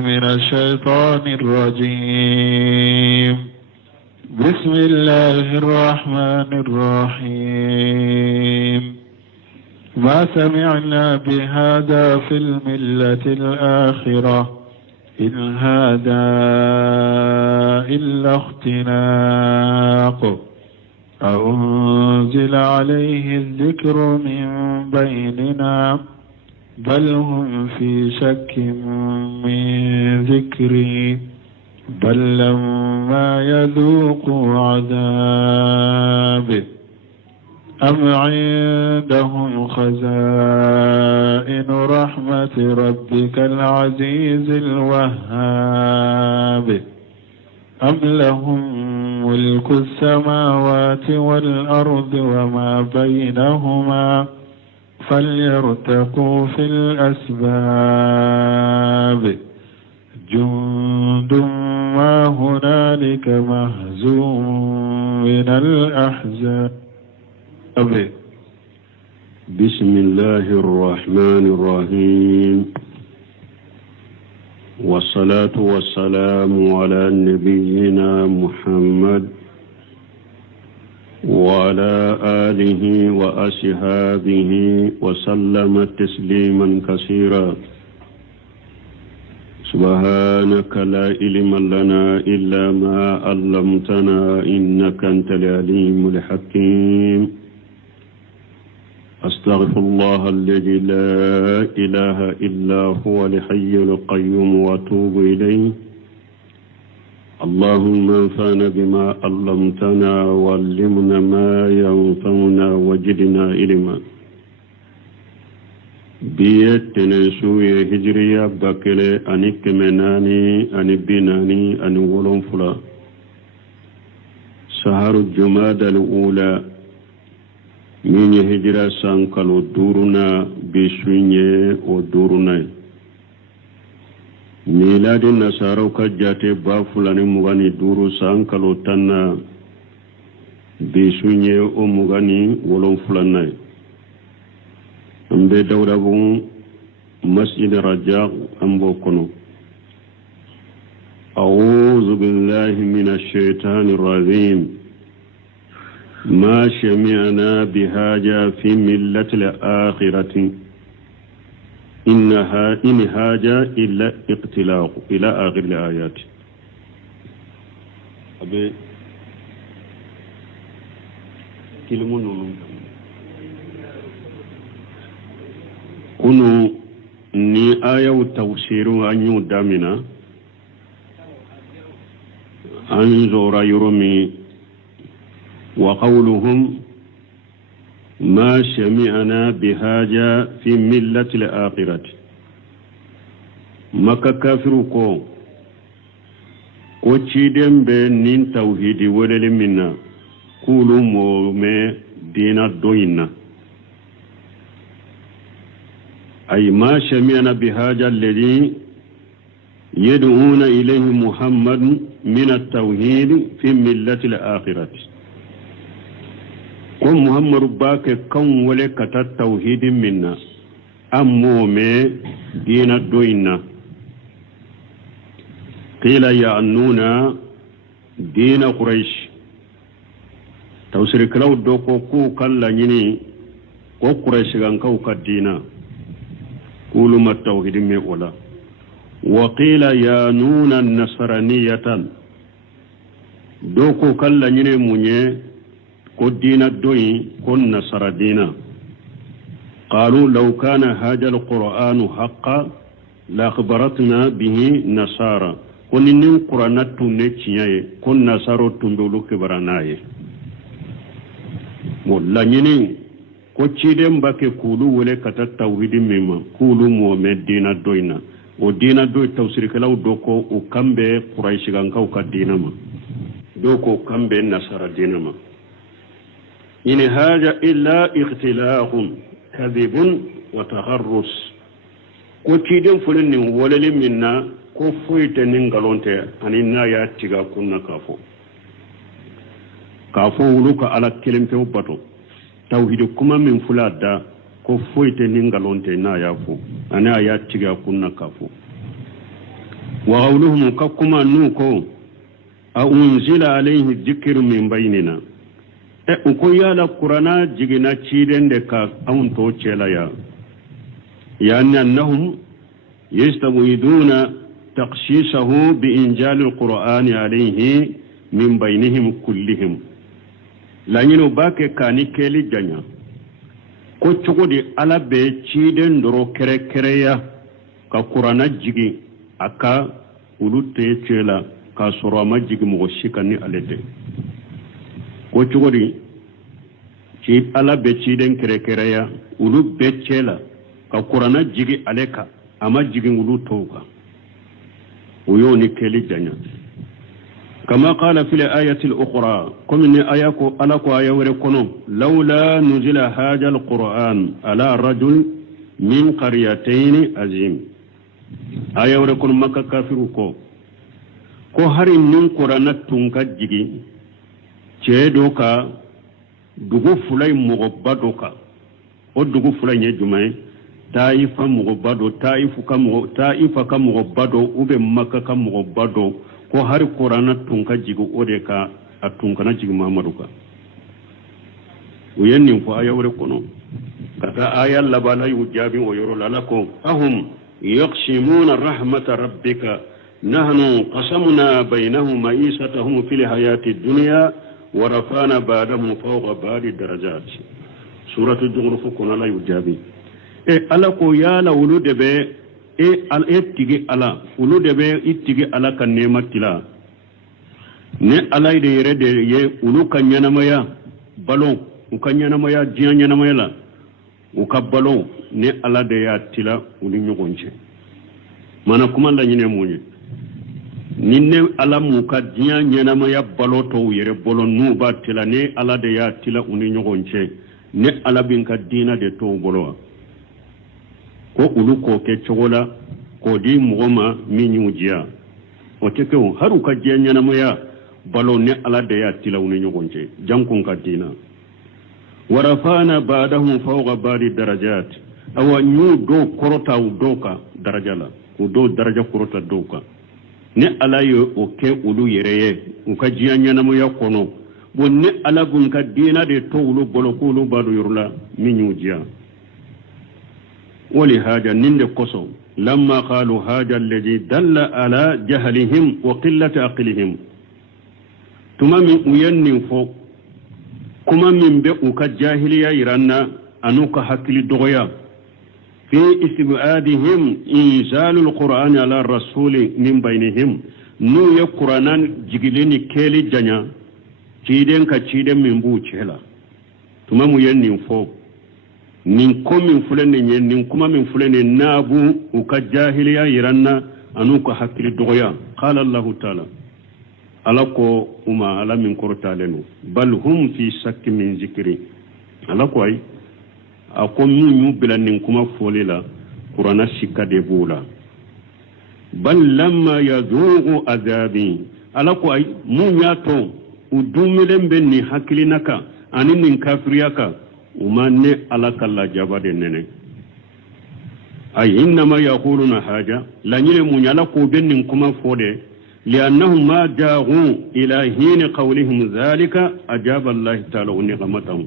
من الشيطان الرجيم. بسم الله الرحمن الرحيم. ما سمعنا بهذا في الملة الآخرة إن هذا إلا اختلاق أنزل عليه الذكر من بيننا بل هم في شك من ذكري بل لما يذوقوا عذاب أم عندهم خزائن رحمة ربك العزيز الوهاب أم لهم ملك السماوات والأرض وما بينهما فليرتقوا في الأسباب جند ما هنالك مهزوم من الأحزاب. بسم الله الرحمن الرحيم والصلاة والسلام على نبينا محمد وعلى آله وأصحابه وسلم تسليما كثيرا. سبحانك لا علم لنا إلا ما علمتنا إنك أنت العليم الحكيم. أستغفر الله الذي لا إله إلا هو الحي القيوم وأتوب إليه. اللهم انفعنا بما علمتنا وعلمنا ما ينفعنا وزدنا علما. بيتنا سوية هجرية بكلة أنك مناني أني بناني أني ولنفلا سهر الجمادى الأولى من هجرة سانكالو دورنا بسويني ودورنا ميلاد النصارى كجاتي بافلاني مغاني دورو سانكالو تانا بسويني ومغاني ولنفلا ambe dawrabu masjid Rajaq ambo kono. A'udhu billahi minash shaitanir rajim. Ma sami'na bihaja fi millati al-akhirati in haja illa iqtilaq ila akhir al-ayat. Abe kilmun kunu ni ayaw tawsiru anyu damina anzura yurmi wa qawluhum ma sami'na bihaja fi millati al-akhirati. Maka kafiru ko cidembe nin tawhidi wolele minna kulu mo me dina doyina أي ما سمعنا بهذا الذي يدعون إليه محمد من التوحيد في ملة الآخرة. كم محمد باك كم ولك التوحيد منا أموم دين الدوينة قيل يعنون دين قريش توسرك لو دوكو كو كلا يني قريش غنكو كالدينا قولوا ما التوحيد مئولا. وقيل يانون النصرانية دوكو كلا نيني مونيه كود دين الدوي كون نصر دينا. قالوا لو كان هذا القرآن حقا لأخبرتنا به نصارى كون نين قرآنات نتشيني كون نصارو تنبولو كبراناي مولا نيني ko cidem bake kulu wole kata tawhidi mema kulu mo medina doina o dina do tawsirkalaw doko o kambe quraish gankaw ka dina ma doko kambe nasara dina ma in haja illa ikhtilahum kadhibun wa tagharrus ko cidem fulani wolele minna ko foyte ningalonte anina ya tiga kunna kafo wuluka ala kelimte bato tawhid kuma min fulada ko foyte ningalonte na yafu ana ya tiga kunna kafu وقولهم ككما نوكو أنزل عليه الذكر من بيننا ukoya la qur'ana jigina ciden de ka awun to cela ya yani annahum yastawiduna taqshisahu bi injal alquran alayhi min bainihim kullihim lanyino bake kani keli janya ko cogodi ala be ciden doro kere kere ya ka qur'ana jigi aka ulute cela ka soro ma jigi mo shikani alete ko cogodi ci ala be ciden kere kere ya ulu be cela ka qur'ana jigi aleka ama jigi ulu toga uyoni keli janya كما قال في الآية الأخرى كم آية ألك آية وركنو لولا نزل هذا القرآن على رجل من قريتين عظيم آية وركنو مكة كافركو كو هري من قرآن تنكجي تشيدوكا دوغو فلاي مغبادوكا او دوغو فلاي نجمعي تائفة مغبادو تائفة كمغبادو وبه مكة كمغبادو ko har qur'ana tunka jigo ode ka atunka na jigo muhammadu ka uyannin ko ayawre kono kata ayal labala yujabi o yoro lalako ahum yaqsimuna rahmata rabbika nahnu qasamna bainahum ma'isatahum fil hayati dunya wa rafa'na ba'dahum fawqa ba'di darajat suratu zukhruf kono la yujabi alako yala wulude be al ettige ala ulu debe ittige ala kan nematila ne ala ide yere de ye ulu kanyana maya balon ukanyana maya jianyana maya la ukabalon ne ala de ya tila ulu nyogonche mana kuma la nyine munye ninne ala mu ka jianyana maya baloto yere bolon nu ba tila ne ala de ya tila ulu nyogonche ne ala bin ka dina de to bolowa ko ulu ko ke chogola ko di mugoma minyu jiya o teke o haru ka jiya nyana moya balo ne ala de ya tilawne nyogonje jankun ka dina warafana ba'dahu fawqa ba'di darajat awa nyu do korota u doka darajala u do daraja korota doka ne ala yo o ke ulu yereye u ka jiya nyana moya kono bon ne ala gun ka dina de to ulu bolo ko ulu badu yurla minyu jiya ولهذا نند قصو لما قالوا هذا الذي دل على جهلهم وقلة عقلهم ثم من وين فوق كما من بؤك الجاهلية يرانا أنوك حكي الدغيا في استبعادهم إنزال القرآن على الرسول من بينهم نو يقرآن جيلين كيلي جنيا تشيدن كتشيدن من بوچهلا ثم وين فوق nin komin fulene nyen nin kuma min fulene nabu uka jahiliya yiranna anuka hakili dogoya qala allah ta'ala alako uma ala min kortalenu bal hum fi shakk min zikri alako ay akom ñu bilan nin kuma folila qur'ana shikka de bula bal lamma yazuqu azabi alako ay mu nyato udumilen ben ni hakili naka anin nin kafiriyaka umane alaka la jabade nene ay inma yaquluna haja la nyine munyala ko bennin kuma fode li'annahum ma ja'u ila hin qawlihim zalika ajaba allah ta'ala ni'matahu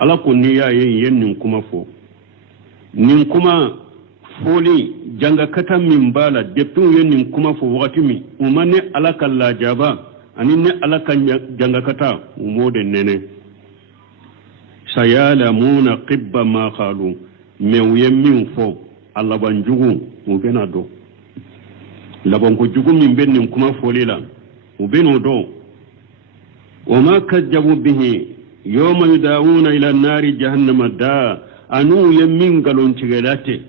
ala ko niya yennin kuma fo nin kuma foli janga kata min bala deptu yennin kuma fo wakati mi umane alaka la jaba aninne alaka janga kata umode nene sayalamuna qibba ma qalu mewye min fo allaban jugu ubena do laban ko jugu min bennin kuma folila ubeno do wama kajjabu bihi yawma yudawuna ila nari jahannama da anu yemin galon cigelate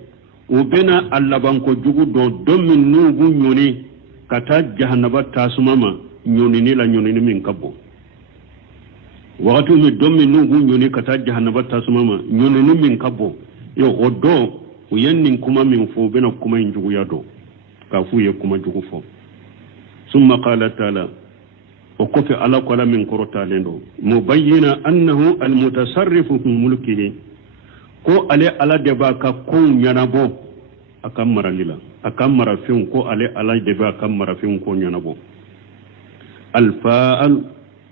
ubena allaban ko jugu do domin nugu nyoni kata jahannaba tasumama nyoni ni la nyoni ni min kabbo wakati mi domi nugu nyoni kata jahannaba tasumama nyoni ni min kabbo yo odo uyennin kuma min fo bena kuma injugu yado kafu ye kuma jugu fo summa qala ta'ala وكفي على قول من كرتا لندو مبينا أنه المتصرف في ملكه كو على دباكا كون ينبو akam maralila akam marafin ko ale ala de ba akam marafin ko nyanabo alfa'al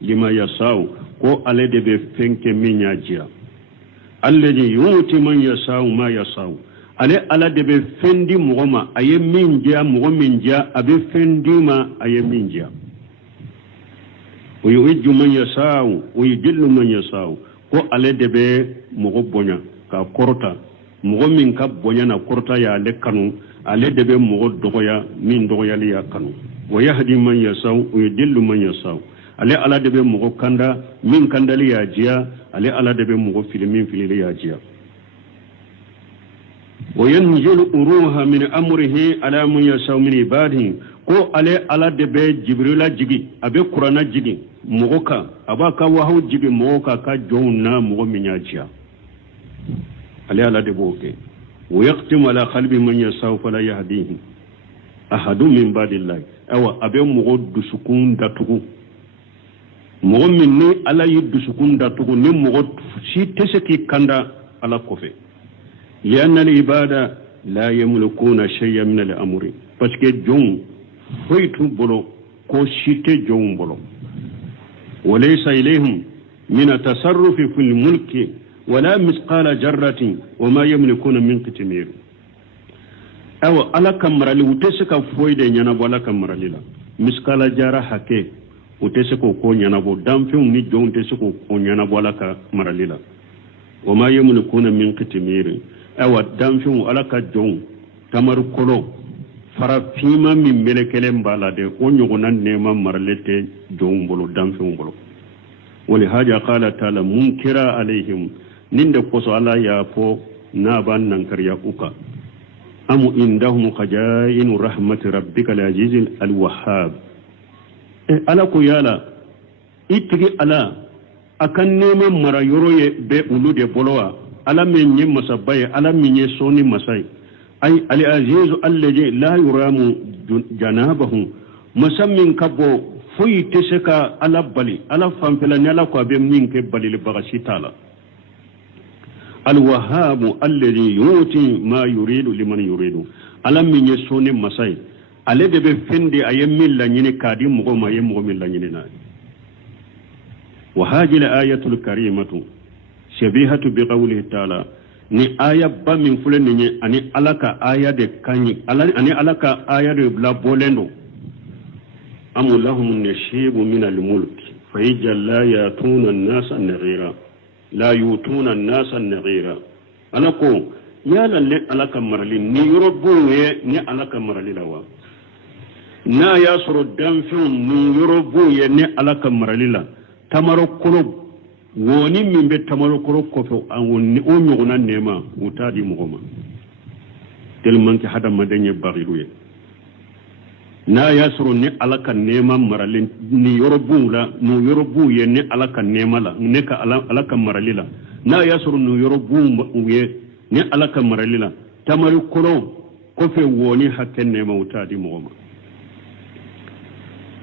lima yasau ko ale de be fenke minyajia alladhi yuti man yasau ma yasau ale ala de be fendi mugoma aye minjia mugominjia abe fendi ma aye minjia uyuju man yasau uyidillu man yasau ko ale de be mugobonya ka korta mugomin ka bonya na korta ya le kanu ale de be mugo dogoya min dogoya li ya kanu wa yahdi man yasau uyidillu man yasau ale ala de be mugo kanda min kandali ya jia ale ala de be mugo filimin filili ya jia wa yanzilu uruha min amrihi ala man yasau min ibadihi ko ale ala de be jibrila jigi abe qur'ana jigi mugo ka abaka wahu jigi mugo ka jonna mugo minyajia ale ala de boke wa yaqtimu ala qalbi man yasau fala yahdihi ahadu min badillahi awa abe mugo dusukun datugu mugo min ni ala yi dusukun datugu ni mugo si teseki kanda ala kofe lianna al ibada la yamlikuna shay'an min al amri parce que jon foitu bolo ko site jon bolo walaysa ilayhim min at-tasarrufi fil mulki wala misqala jarratin wama yamlikuna min qitmir awa ala kamarali uteseka foide nyana bola kamarali la miskala jara hake uteseko ko nyana bo damfeu ni jon uteseko ko nyana bola ka marali la wama yamlikuna min qitmir awa damfeu ala ka jon tamar kolo fara fima min melekele mbala de o nyogona nema marlete jon bolo damfeu bolo wali haja qala ta'ala munkira alaihim ninde koso ala ya po na ban nan karya uka amu indahum khajain rahmati rabbika al-aziz al-wahhab ala ko yala itigi ala akan neman mara yoroye be ulude bolowa ala menye masabaye ala menye soni masai ay al-aziz alladhi la yuramu janabahu masammin kabo foyi teseka ala bali ala fampela nyala ko be minke bali le bagashi tala الوهاب الذي يؤتي ما يريد لمن يريد ألم يسوني مساي على ده بفندي أيام لا يني كادي مغوم أيام مغوم لا يني ناي وهذه الآية الكريمة شبيهة بقوله تعالى ni aya ba min fulen ni ani alaka aya de kanyi ani alaka aya de bla bolendo amulahum nashibu min al-mulk fayajalla yatuna an-nasa naghira la yutuna an-nasa an-naghira anako yala le alaka marali ni yorobu ye ni alaka marali lawa na yasro damfun ni yorobu ye ni alaka marali la tamaro kolo woni min be tamaro kolo ko fo an woni o nyogona nema utadi mugoma telman ki hada madanye bagiru ye na yasro ni alaka nema marali ni yorobu la no yorobu ye ni alaka nema la ne ka alaka marali la na yasro no yorobu ye ni alaka marali la tamaro kolo ko fe woni hakken nema utadi mugoma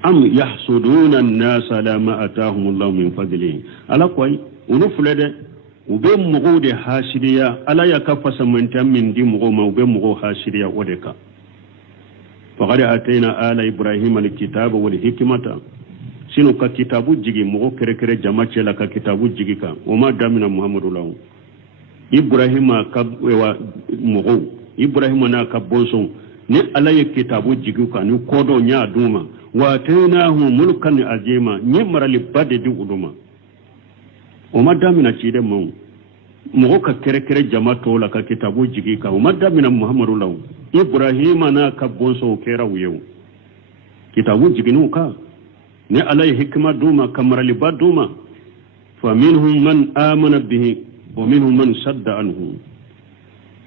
am yahsuduna an-nasa la ma atahum Allah min fadlihi ala koy unu fulede ube mugo de hasidiya ala ya kafasa mantam min di mugo ma ube mugo hasidiya odeka faqad atayna ala ibrahim al-kitaba wal hikmata sinu ka kitabu jigi mugo kere kere jamace la ka kitabu jigi ka o ma damina muhammadu law ibrahim ka wa mugo ibrahim na ka bonso ni ala ya kitabu jigi ka ni kodo nya duma watainahu mulkan azima nyimrali bade di uduma o madamina cide mon mo ka kere kere jamato la ka kitabu jigi ka o madamina muhammadu law ibrahima na ka bonso kera wiyo kitabu jigi no ka ne alai hikma duma kamrali baduma fa minhum man amana bihi wa minhum man sadda anhu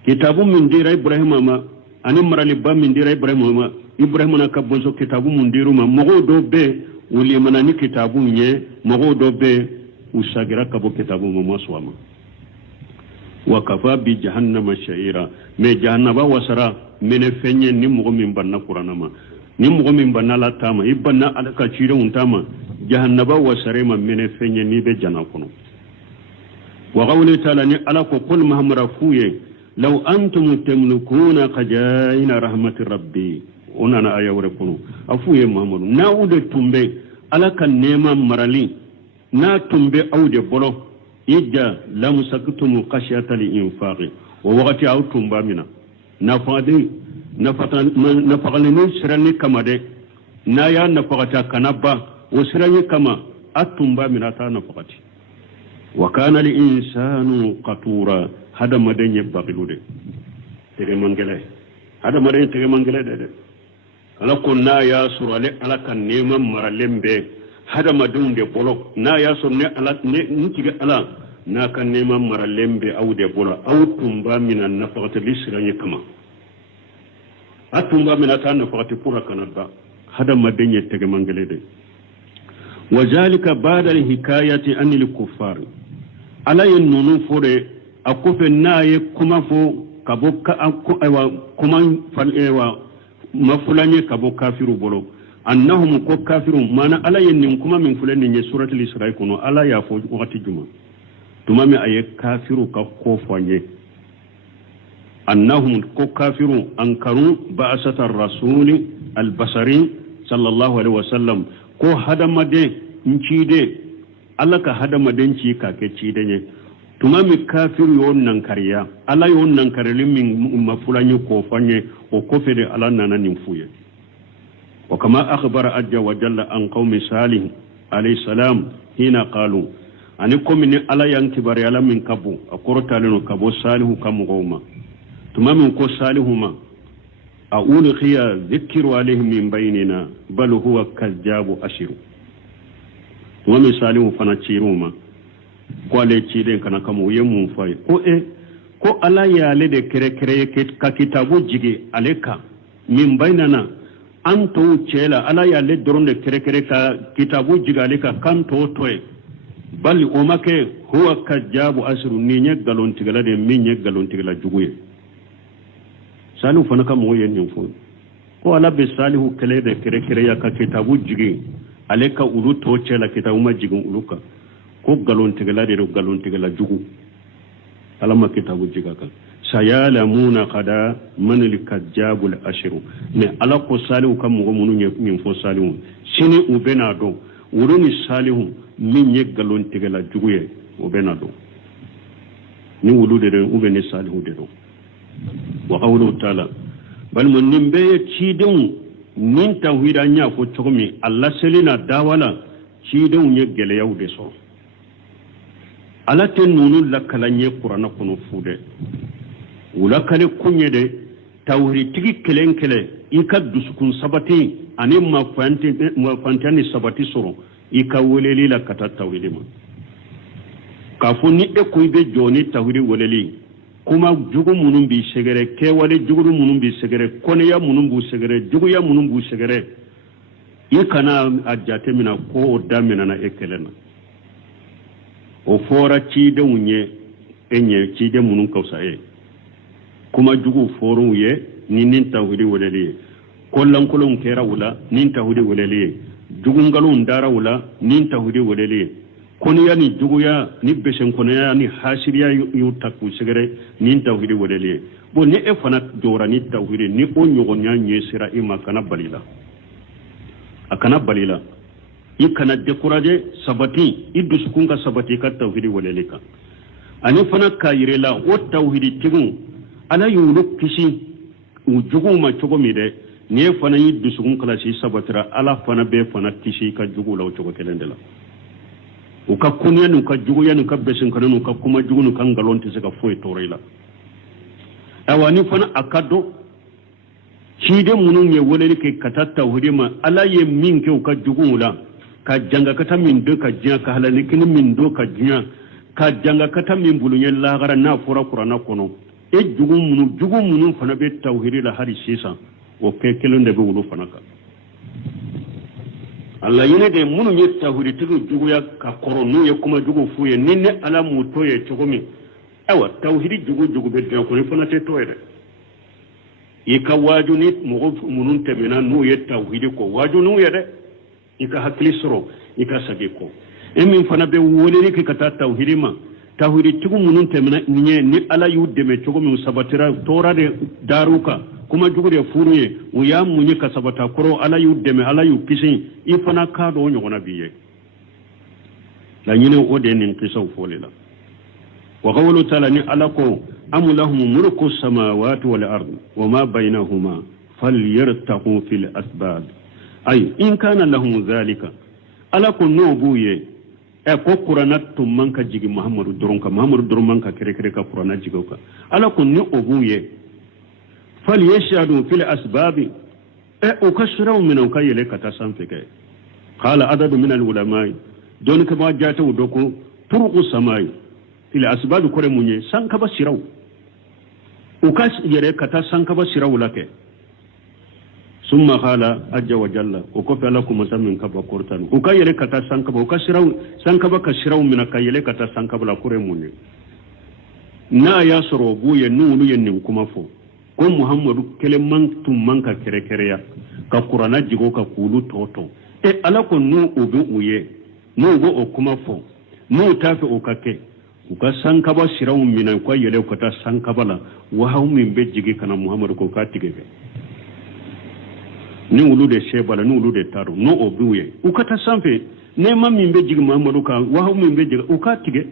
kitabu min dira ibrahima ma ani marali ba min dira ibrahima ma ibrahim na kabonso kitabu mundiru ma mogo do be wuli manani kitabu nye mogo do be usagira kabo kitabu mo maswama wa kafa bi jahannama sha'ira me jahannaba wasara mene fenye ni mogo min banna qur'ana ma ni mogo min banna la tama ibanna alaka chire untama jahannaba wasare ma mene fenye ni be jana kono wa qawli ta'ala ni ala ko kul mahamra fuye law antum tamlikuna qajaina rahmati rabbi onana aya wore kono afuye mamadou nawde tumbe ala kan nema marali na tumbe awde bolo idda lam saktum khashyata li infaqi wa waqti aw tumba mina nafaqalini sirani kama de na ya nafaqata kanaba wa sirani kama atumba mina ta nafaqati wa kana li insanu qatura hada madenye baqilude tere mangele hada madenye tere mangele de ala ko na ya surale ala kan nema maralembe hada madunde bolo na ya so ne ala ne ntiga ala na kan nema maralembe awde bolo aw tumba mina nafaqati lisrani kama atumba mina ta nafaqati pura kanaba hada madenye tere mangele de wazalika ba'da al-hikayati anil kuffar ala yannunu fore akufe naye kuma fo kaboka ewa kuma ewa mafulanye kabo kafiru bolo annahum ko kafiru mana ala yannin kuma min fulani ne suratul isra kuno ala ya fo wakati juma tuma mi aye kafiru ka ko fanye annahum ko kafiru ankaru ba'sata ar-rasuli al-basari sallallahu alaihi wasallam ko hadamade ncide alla ka hadamaden ci ka ke cide ne tuma mi kafiru yon nan kariya ala yon nan kareli min mafulanye ko fanye o kofede ala nana nin fuye wa kama akhbara ajja wa jalla an qaumi salih alayhi salam hina qalu ani komini ala yanki bari ala min kabu akortaleno kabo salihu kam goma tuma min ko salihuma أقول خيا ذكر عليه من بيننا بل هو كذاب أشر ومثاله فنتشيروما قال تشيرين كنا كم ويمون فاي ko ala ya le de kere ka kitabu jigi aleka min bainana an to chela ala ya le doron de kere ka kitabu jigi aleka kan to toy bal o make huwa kajabu asru ni nyek galon tigala de min nyek galon tigala juguye salu fana kam woyen nin fo ko ala be salihu kele de kere ya ka kitabu jigi aleka ulu to chela kitabu ma jigi uluka ko galon tigala de galon tigala jugu alama kitabu jiga kan sayalamuna qada man al-kajjabul ashru ne ala ko salihu kam mo munu min fo salihu sini ubena do wuruni salihu min yegalon tigala juguye ubena do ni wulude de ubeni salihu de do wa qawlu ta'ala bal mun nimbe cidin nin tawhida nya ko chomi alla selina dawala cidin yegele yawde so ala ten nunu lakalanye qur'ana kono fude ulakale kunyede tawhid tigi kelenkele ikaddu sukun sabati ani ma fantani sabati soro ikawoleli la kata tawhidima kafuni e kuibe joni tawhid woleli kuma jugu munum bi segere ke wale jugu munum bi segere kone ya munum bu segere jugu ya munum bu segere ikana ajate mina ko damina na ekelena o fora cide unye enye cide munun kausa kuma jugu forun ye nin tawhidi walali kollan kolon kera wala nin tawhidi walali jugu ngalun dara wala nin tawhidi walali koni ya ni jugu ya ni besen koni ya ni hasiriya yu takku segere nin tawhidi walali bo ni e fana dora ni tawhidi ni o nyogon nya nyesira ima kana balila akana balila ikana dekuraje sabati iddu sukunga sabati ka tawhidi walelika ani fana kayirela o tawhidi tigun ala yulu kisi ujugu ma chogomi de ne fana iddu sukun kala si sabatira ala fana be fana kisi ka jugu law chogo kelendela uka kunya nu ka jugu ya nu ka besin kana nu ka kuma jugu nu kan galonti se ka foi torela awani fana akado cide munun ye walelike kata tawhidi ma ala ye min ke ka jugu la ka janga kata min do ka jiya ka halani kin min do ka jiya ka janga kata min bulunye lagara na fura qur'ana kono e jugu munu fana be tawhidi la hari sisa o ke kelon de be wulu fana ka Allah yene de munu ye tawhidi tugu jugu ya ka koronu ye kuma jugu fuye ninne ala mu toye chogomi awa tawhidi jugu be de ko fana te toye e ka wajuni mu munun temena nu ye tawhidi ko wajunu ye de ika hakili soro ika sagiko emin fana be woleli ke kata tawhidima tawhidi tigu munun temna ni ala yu deme cogo min sabatira tora de daruka kuma jugure furuye o ya munye ka sabata koro ala yu deme ala yu kisin ifana ka do nyogona biye la nyine o de nin kisaw folila wa qawlu ta'ala ni alako am lahum mulku samawati wal ardi wama bainahuma falyartaqu fil asbab ay in kana lahum dhalika alako no buye ko qur'ana tum manka jigi muhammadu doron manka kere ka qur'ana jigoka alako ni obuye falyashhadu fil asbab o kasraw min kayele kata sanfike qala adadu min al ulama don ka ba jata doko turqu samai fil asbab kore munye sanka basiraw o kas yere kata sanka basiraw lake summa qala ajja wa jalla o ko fala ko musammin ka ba kortan o kayele kata sanka ba o kasraw sanka ba kasraw min kayele kata sanka ba kore munye na ya soro buye nunu yenni kuma fo ko muhammadu keleman tum manka kere ya ka qur'ana jigo ka kulu toto ala ko nu obi uye nu go o kuma fo nu tafi o kake ka sanka ba shirawu minan ko yele ko ta sanka bala wa haw min be jigi kana muhammadu ko ka tige ni ulude shebala ni ulude taro no obi uye u ka ta sanfe ne man min be jigi muhammadu ka wa haw min be jigi o ka tige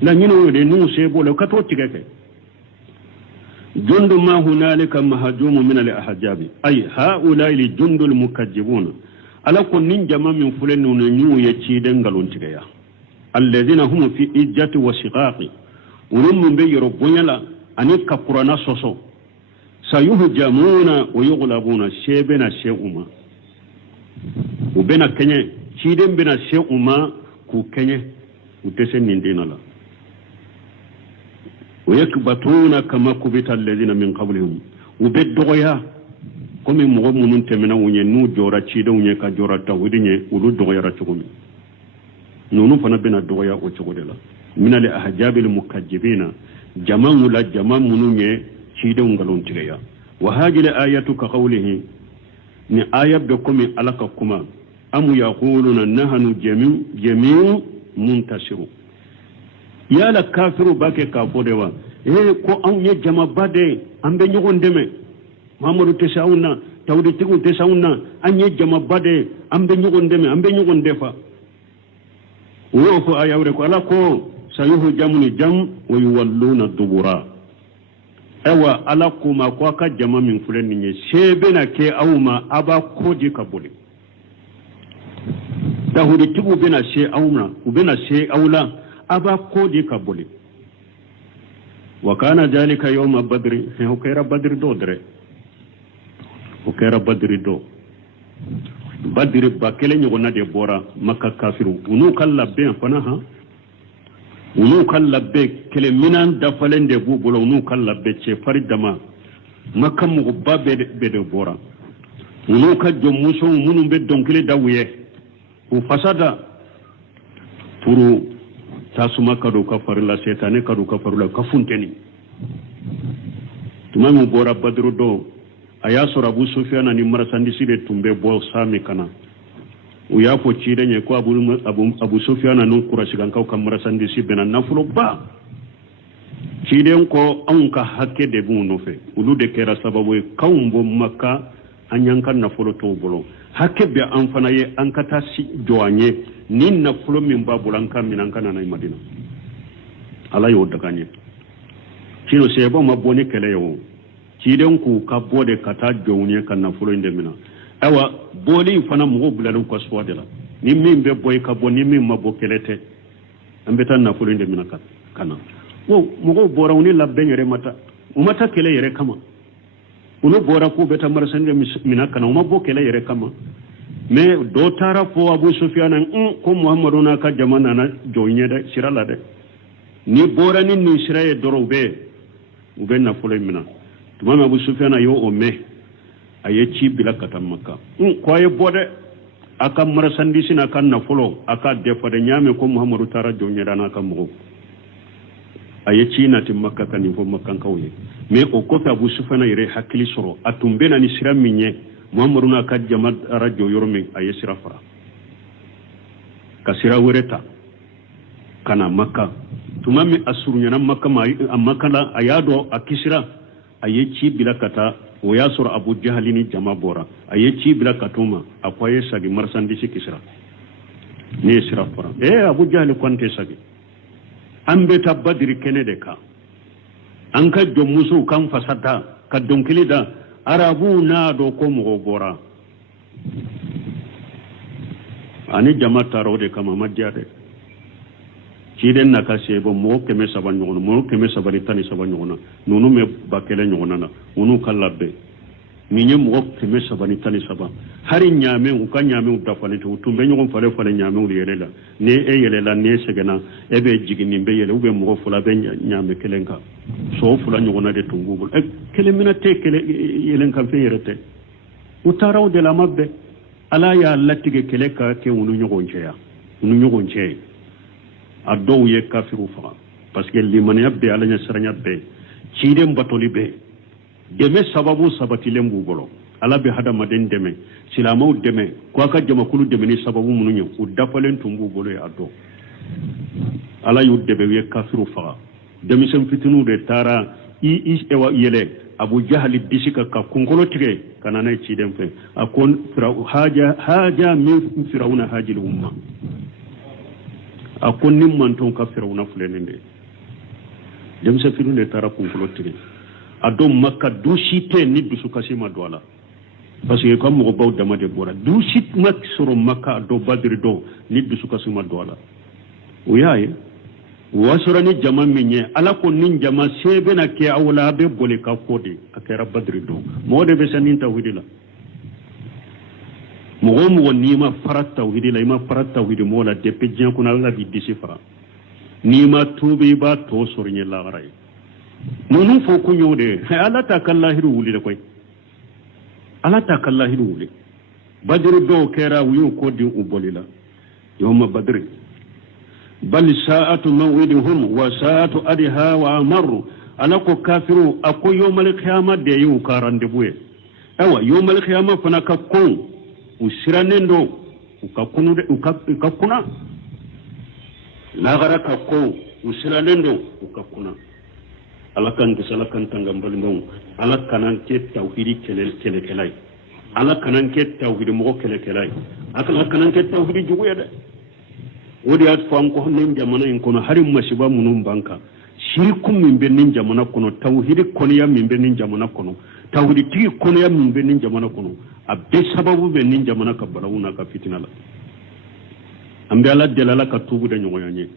la nyino de nu shebola ka to tige ke جند ما هنالك مهجوم من الأحجاب أي هؤلاء الجند المكذبون على كل نجمع من فلن نيو يتشيدن قالون تغيا الذين هم في إجة وشقاق ونم بي ربنا لا أنك قرنا سوسو سيهجمون ويغلبون شيبنا شيئما وبنا كنيا شيدن بنا شيئما كو كنيا وتسن ندينا لا ويكبتون كما كبت الذين من قبلهم وبدغيا كم مغمون تمنا ونينو جورا تشيدو نيكا جورا تاوديني ولو دغيا راتشومي نونو فنا بنا دغيا وتشغودلا من الاحجاب المكذبين جماع لا جماع منوني تشيدو غالون تيغيا وهذه الايه كقوله ني ايه بكم الككما ام يقولون نحن جميع منتصر ya la kafiru bake ka fodewa ko an ye jama bade ambe nyogon deme mamadou tesawuna tawdi tigu tesawuna an ye jama bade ambe nyogon deme ambe nyogon defa wo ko ayawre ko ala ko sayuhu jamuni jam wa yuwalluna dubura ewa ala ko ma ko ka jama min fulen ni shebe na ke awma aba koji kabuli tawdi tigu bena she awna ubena she awla aba kodi kabuli wa kana jalika yawm badr ho kera badr do dre o kera badr do badr ba kele nyogo na de bora makka kafiru unu kala be fana ha unu kala be kele minan da falende bu bolo unu kala be che faridama makka mu ba be de bora unu ka jom muso munu be donkile dawye o fasada puru tasuma kadu ka farila setane kadu ka farula ka funteni tumamu bora badru do aya sura abu sufyan ni marasandi side tumbe bo sami kana uya ko chire nye ko abu sufyan non kurashi kan ka marasandi sibena nafulo ba chide ko an ka hakke de bu no fe ulu de kera sababu kaumbo makka anyanka nafulo to bolo hakke be an fana ye an ka tasi joanye nin na fulo min babulan kan minan kana na madina ala yo daga ne kino se ba maboni kele yo kiden ku ka bode kata jowne kan na fulo inde mina awa boli fana mo bulalu ko swadela ni min be boy ka boni min mabo kelete ambe tan na fulo inde mina kana wo mo bora woni labbe yere mata kele yere kama uno bora ku beta marsande mina kana mabo kele yere kama me do tara fo abu sufyan ko muhammadu na ka jamana na joyne de sirala de ni bora ni siraye dorobe ube na fule mina tuma abu sufyan yo o me aye ci bila katam makka ko aye bode aka marasandi sina kan na fulo aka defa de nyame ko muhammadu tara joyne da na ka mo aye ci na tim makka kan fo makkan kawye me o ko abu sufyan yere hakili soro atumbe na ni siram minye muhammadu na ka jama rajo yormi aye sira fara ka sira wereta kana makka tumami asurunyana makka makala ayado akisira ayechi bila kata o ya sura abu jahali ni jama bora ayechi bila katuma akwaye sagi marsandisi kisira ne sira fara abu jahali kwante sagi ambe tabadiri kenede ka an ka musu kan fasata ka donkili da arabu na do ko mo bora ani jama taro de kama majjade ciden na ka sebo mo keme saban nyono mo keme sabani tani saban nyono nunu me bakele nyono na unu kalabe minye mo keme sabani tani saban hari nyame u ka nyame u da fale to tumbe nyono fale nyame u yelela ne yelela ne segena ebe jigini be yele ube mo fula be nyame kelenka so fula nyono de tungugul kele mina te kele yelenka fe yerete utaraw de la mabbe ala ya latige kele ka ke unu nyogon cheya a dɔw ye kafiru faga parce que limaniya bɛ ala ɲɛ siranya bɛ ciden batoli bɛ dɛmɛ sababu sabatilen b'u bolo ala bɛ hadamaden dɛmɛ silamɛw dɛmɛ ko a ka jamakulu dɛmɛ ni sababu minnu ye u dafalen tun b'u bolo ye a dɔn ala y'u dɛmɛ u ye kafiru faga denmisɛn fitininw de taara yɛlɛ abu jahali disi ka kunkolo tigɛ ka na n'a ye ciden fɛ a ko haja min firawuna hajil umma a ko ni manton ka firawuna filɛnin de denmisɛn fitininw de taara kunkolo tigɛ a dɔn makka du si tɛ ni dusukasi ma don a la parce que ka mɔgɔbaw dama de bɔra du si ma sɔrɔ makka a dɔn badiri dɔn ni dusukasi ma don a la o y'a ye o y'a sɔrɔ ni jama min ye ala ko ni jama se bɛna kɛ aw la a bɛ boli ka fɔ de a kɛra badiri dɔn mɔgɔ de bɛ se nin tawhidi la mɔgɔ mɔgɔ n'i ma fara tawhidi la i ma fara tawhidi mɔgɔ la depuis diɲɛ kɔnɔ ala b'i disi fara n'i ma tuubi i b'a tɔ sɔrɔ ɲɛ lahara ye ninnu fɔ kun y'o de ye ala t'a ka lahiru wuli de koyi ala t'a ka lahiru wuli badiri dɔw kɛra u y'o ko di u bɔli la yawma badiri bal sa'atu maw'idihum wa sa'atu adha wa amaru ala ko kafiru a ko yawmal qiyamah de y'u ka rendez-vous ye awa yawmal qiyamah fana ka kon u sirannen do u ka kuna lagara ka kon u sirannen do u ka kuna ala kan kisa ala kan tanga balimaw ala kanan ke tawhidi kele ala kanan ke tawhidi mɔgɔ kele ala kanan ke tawhidi juguya de o de y'a fɔ an ko nin jamana in kɔnɔ hari masiba minnu banka shirku min bɛ nin jamana kɔnɔ tawhidi kɔniya min bɛ nin jamana kɔnɔ tawhidi tigi kɔniya min bɛ nin jamana kɔnɔ a bɛɛ sababu bɛ nin jamana ka balawu n'a ka fitina la an bɛ ala deli ala ka tuubu de ɲɔgɔnya ye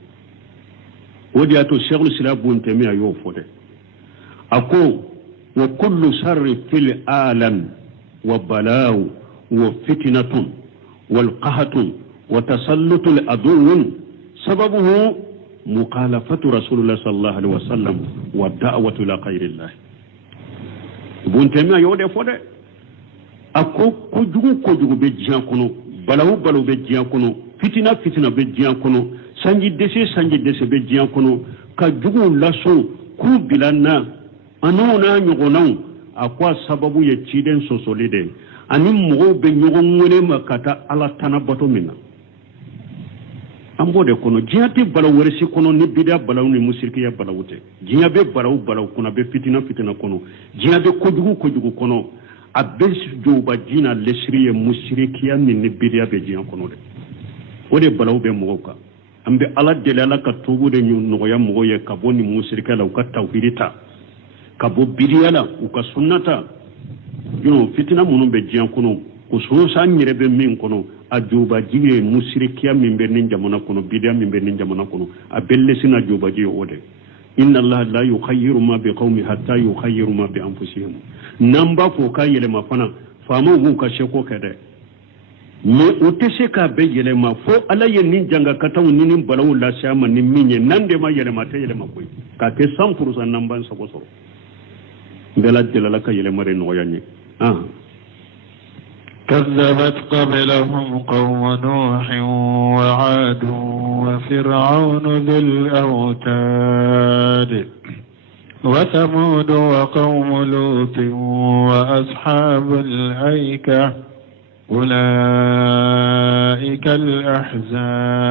o de y'a to Sheikhul Islam Ibn Taymiyyah a y'o fɔ dɛ a ko wa kullu sharri fil alam wa bala'u wa fitnatun wal qahatun wa tasallutul aduwwin sababuhu mukhalafatu rasulullah sallallahu alaihi wasallam wa da'watu ila khairillah Ibn Taymiyyah y'o de fɔ dɛ a ko kojugu bɛ diɲɛ kɔnɔ balawu bɛ diɲɛ kɔnɔ fitina bɛ diɲɛ kɔnɔ sanji dɛsɛ bɛ diɲɛ kɔnɔ ka juguw laso k'u bila na an'u n'a ɲɔgɔnnaw a ko a sababu ye ciden sɔsɔli de ani mɔgɔw bɛ ɲɔgɔn wele ma ka taa ala tana bato min na an b'o de kɔnɔ diɲɛ tɛ balawu wɛrɛ si kɔnɔ ni bidiya balawu ni musirikiya balawu tɛ diɲɛ bɛ balawu kɔnɔ a bɛ fitina kɔnɔ diɲɛ bɛ kojugu kɔnɔ a bɛ jɔba jina lɛsiri ye musirikiya min ni bidiya bɛ diɲɛ kɔnɔ dɛ o de balawu bɛ mɔgɔw kan an bɛ ala deli ala ka tuubu de nɔgɔya mɔgɔw ye ka bɔ nin musirikiya la u ka tawhidi ta ka bɔ bidiya la u ka sunna ta fitina minnu bɛ diɲɛ kɔnɔ o sɔnsa an yɛrɛ bɛ min kɔnɔ a jɔbaji ye musirikiya min bɛ nin jamana kɔnɔ bidiya min bɛ nin jamana kɔnɔ a bɛ lɛsina jɔbaji ye o de inna allaha la yukhayyiru ma bi qawmin hatta yukhayyiru ma bi anfusihim n'an b'a fɔ k'a yɛlɛma fana faamaw b'u ka seko kɛ dɛ mais o tɛ se k'a bɛɛ yɛlɛma fo ala ye nin jangakataw ni nin balawu lase a ma ni min ye n'an de ma yɛlɛma a tɛ yɛlɛma koyi k'a kɛ 100% n'an b'an sago sɔrɔ n bɛɛ lajɛlen ala ka yɛlɛma de nɔgɔya n ye كذبت قبلهم قوم نوح وعاد وفرعون ذو الأوتاد وثمود وقوم لوط وأصحاب الأيكة أولئك الأحزاب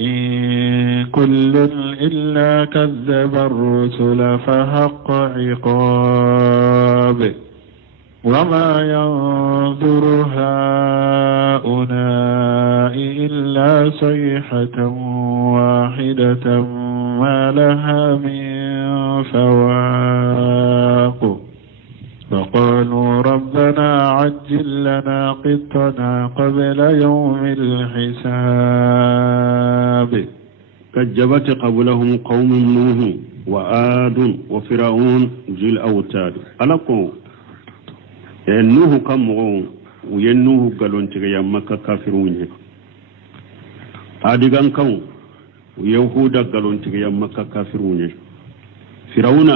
إن كل إلا كذب الرسل فحق عقاب وما ينظر هؤلاء إلا صيحة واحدة ما لها من فواق فقالوا ربنا عجل لنا قطنا قبل يوم الحساب كذبت قبلهم قوم نوح وعاد وفرعون ذي الأوتاد ألقوا نوح كم وينوح قالوا انت يا مكة كافرون عادقان كم ويهودا قالوا انت يا مكة كافرون فرعون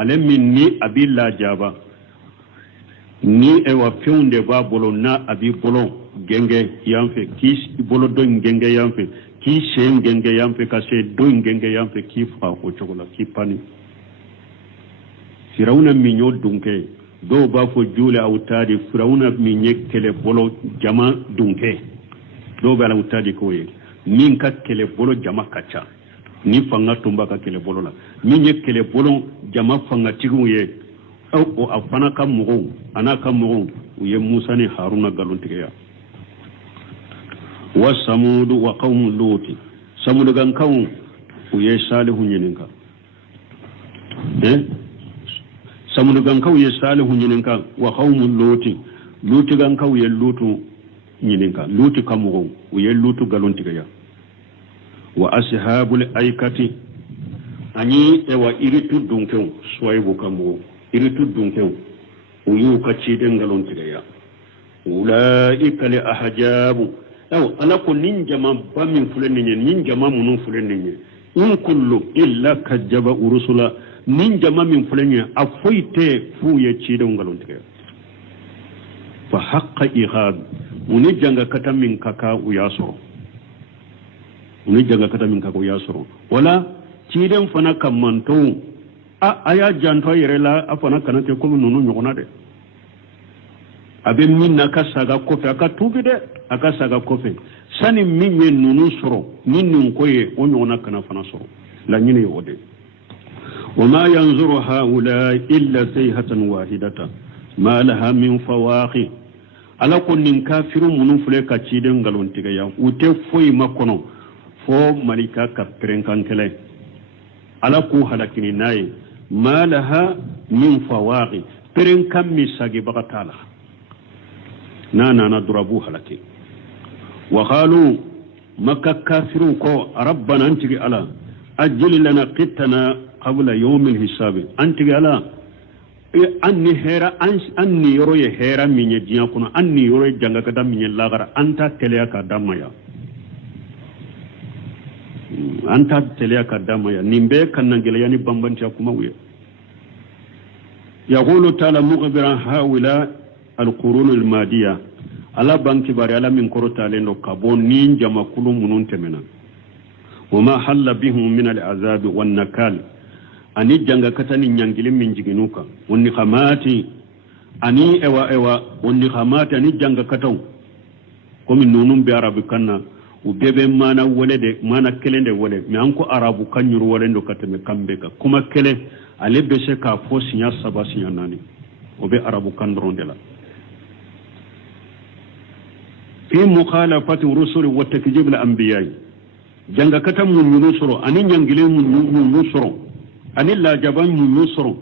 ale min ni abi lajaba ni ewa fewnde ba bolo na abi bolo genge yamfe ki bolo do genge yamfe ki shen genge yamfe ka se do genge yamfe ki fa ko chokola ki pani firawna mi nyo dunke do ba fo jule awtadi firawna mi nyekele bolo jama dunke do ba awtadi ko ye min ka kele bolo jama kacha ni fanga tumba ka kele bolo la min ye kele bolo jama fanga tigu ye o afana kam mugo ana kam mugo ye Musa ni Haruna galon tigeya wa samud wa qaum lut samud gan kaw ye salihu nyininka samud gan kaw ye salihu nyininka wa qaum lut gan kaw ye lutu nyininka lut kam mugo ye lutu galon tigeya wa ashabul aikati ani ewa iritu dunkew soybu kamo iritu dunkew uyu kaci dengalon tigaya ulaika li ahjabu aw alako ninjama bamin fulenni ninjama munun fulenni in kullu illa kajaba urusula ninjama min fulenni afoite fuye ci dengalon tigaya fa haqqa ihad uni janga katamin kaka uyaso uni jaga kata min kako yasoro wala ciden fana kamanto aya janto yerela afana kanate ko nunu nyogona de abe minna kasaga kofe aka tubi de aka saga kofe sani minye nunu soro minnu koye o nyogona kana fana soro la nyine yode wama yanzuru haula illa sayhatan wahidatan ma laha min fawaqi ala kunnin kafiru munun fule ka ciden galon tiga ya ute foi makono fo malika ka perenkankele ala ku halakini nayi ma laha min fawaqi perenkan mi sagi bagatala na durabu halaki wa qalu makka kafiru ko rabbana antigi ala ajil lana qittana qabla yawm alhisab antigi ala anni hera anni yoro ye hera minye diya kuna anni yoro janga kada minye lagara anta teleya ka damaya anta teleya ka damaya nimbe kannangela yani bambanti kuma wiya yaqulu ta'ala mughbiran haula alqurun almadiya ala banki bari ala min korota lendo kabon nin jama kulum munun temena wama halla bihum min al'azab wan nakal ani janga katani nyangile min jiginuka wonni khamati ani ewa wonni khamati ani janga kataw komi nunum be arabu kanna u bebe mana wolede mana kelende wole mi anko arabu kanyuru wolendo katame kambeka kuma kele ale bese ka fo sinya saba sinya nani o be arabu kandrondela fi mukhalafati rusul wa takjib al anbiya janga katam mun nusro ani nyangile mun nusro ani la jaban mun nusro